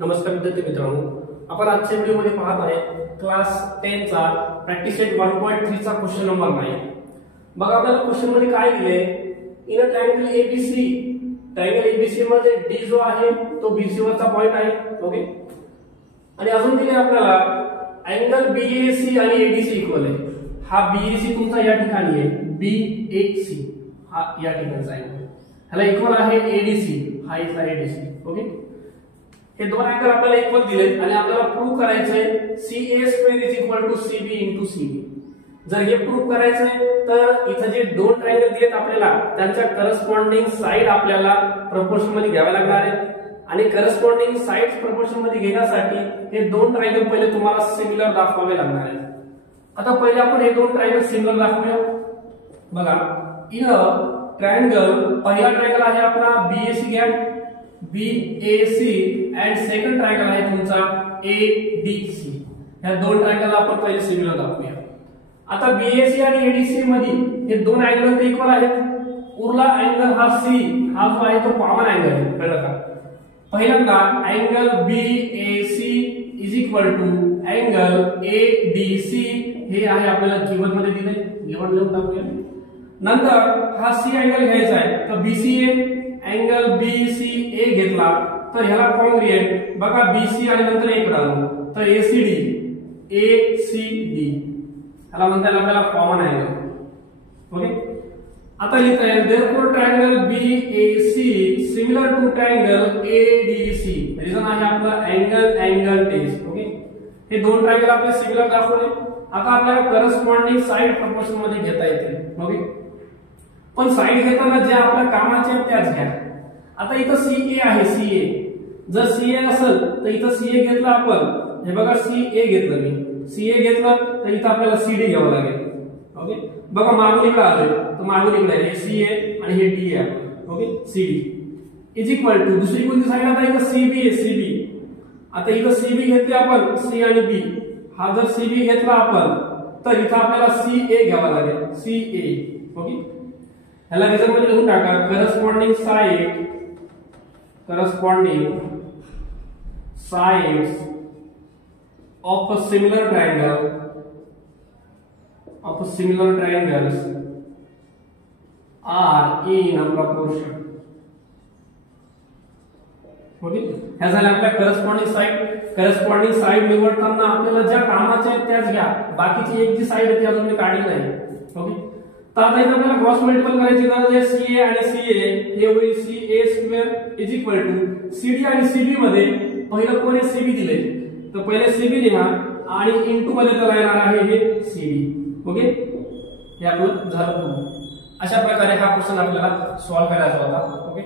नमस्कार विद्यार्थी मित्रांनो, आपण आजच्या व्हिडिओमध्ये पाहत आहे क्लास 10 चा प्रॅक्टिस सेट 1.3 चा क्वेश्चन नंबर 9। बघा आपल्याला क्वेश्चन मध्ये काय दिले, in a triangle ABC, triangle ABC मध्ये डी जो आहे तो बीसी वरचा पॉइंट आहे, ओके। आणि अजून दिले आपल्याला अँगल बीएसी आणि एडीसी इक्वल आहे। हा बीएसी तुमचा या ठिकाणी आहे, बीएसी हा या ठिकाणचा आहे, ह्याला इक्वल आहे एडीसी, हा इथला एडीसी, ओके। हे दोन अँगल आपल्याला इक्वल दिलेत आणि आपल्याला प्रूव्ह करायचंय CA² = CB * CB। जर हे प्रूव्ह करायचंय तर इथे जे दोन ट्रायंगल दिलेत आपल्याला त्यांच्या करस्पॉन्डिंग साइड आपल्याला प्रोपोर्शन मध्ये घ्यावे लागणार आहे आणि करस्पॉन्डिंग साइड्स प्रोपोर्शन मध्ये घेण्यासाठी हे दोन ट्रायंगल पहिले तुम्हाला सिमिलर दाखवावे लागणार आहे। आता पहिले आपण हे दोन ट्रायंगल सिमिलर दाखवूया। बघा, इन ट्रायंगल, पहिला ट्रायंगल आहे आपला BAC घ्या, BAC and सेकंड ट्रायंगल आहे तुमचा ADC। ह्या दोन ट्रायंगल आपण पहिले सिमिलर दाखवूया। आता BAC आणि ADC मध्ये हे दोन अँगल तर इक्वल आहेत। उरला अँगल हा C, हा जो आहे तो कॉमन अँगल आहे, कळलं का? पहिल्यांदा अँगल BAC = अँगल ADC हे आहे आपल्याला गिवन मध्ये दिले, गिवन लिहून टाकूया। नंतर हा C अँगल घ्यायचा आहे तर BCA अँगल BCA घेतला तर ह्याला कॉन्ग्रुएंट, बघा BC आणि नंतर एक राहिलो तर ACD ह्याला म्हणतात आपल्याला कॉमन अँगल, ओके। आता लिहिता येईल therefore triangle BAC similar to triangle ADC। Reason आहे आपलं अँगल टेस्ट, ओके। हे दोन ट्रायंगल आपले सिमिलर दाखवले। आता आपल्याला करस्पॉन्डिंग साइड प्रोपोर्शन मध्ये घेता येते, ओके। पण साइड घेताना जे आपल्या कामाचे त्याच घ्या। आता इथं CA आहे, CA जर CA असेल तर इथं CA घेतला आपण, हे बघा CA घेतलं मी, CA घेतलं तर इथं आपल्याला CD घ्यावं लागेल, ओके। बघा मागून इकडे आलोय तर मागून इकडे हे CA आणि हे D आहे, ओके। CD = दुसरी कोणती साइड, आता इथं CB आहे, CB। आता इथं CB घेतली आपण, C आणि B, हा जर CB घेतला आपण तर इथं आपल्याला CA घ्यावा लागेल, CA, ओके। ह्याला रिझन मध्ये लिहून टाका, corresponding sides of a similar triangle triangles are in a proportion, okay. ह्या झाल्या आपल्या करस्पॉन्डिंग साइड निवडताना आपल्याला ज्या कामाचे आहेत त्याच घ्या, बाकीची एक जी साइड आहे ती अजून मी काढली नाही, ओके। तर आता इथे आपल्याला क्रॉस मल्टिपल करायची गरज आहे। CA आणि CA हे होईल CA² = CD आणि CB मध्ये पहिलं कोण आहे, CB दिले तर पहिले CB लिहा आणि इनटू मध्ये तर राहणार आहे हे CD, ओके। हे आपलं झालं। अशा प्रकारे हा क्वेश्चन आपल्याला सॉल्व्ह करायचा होता, ओके।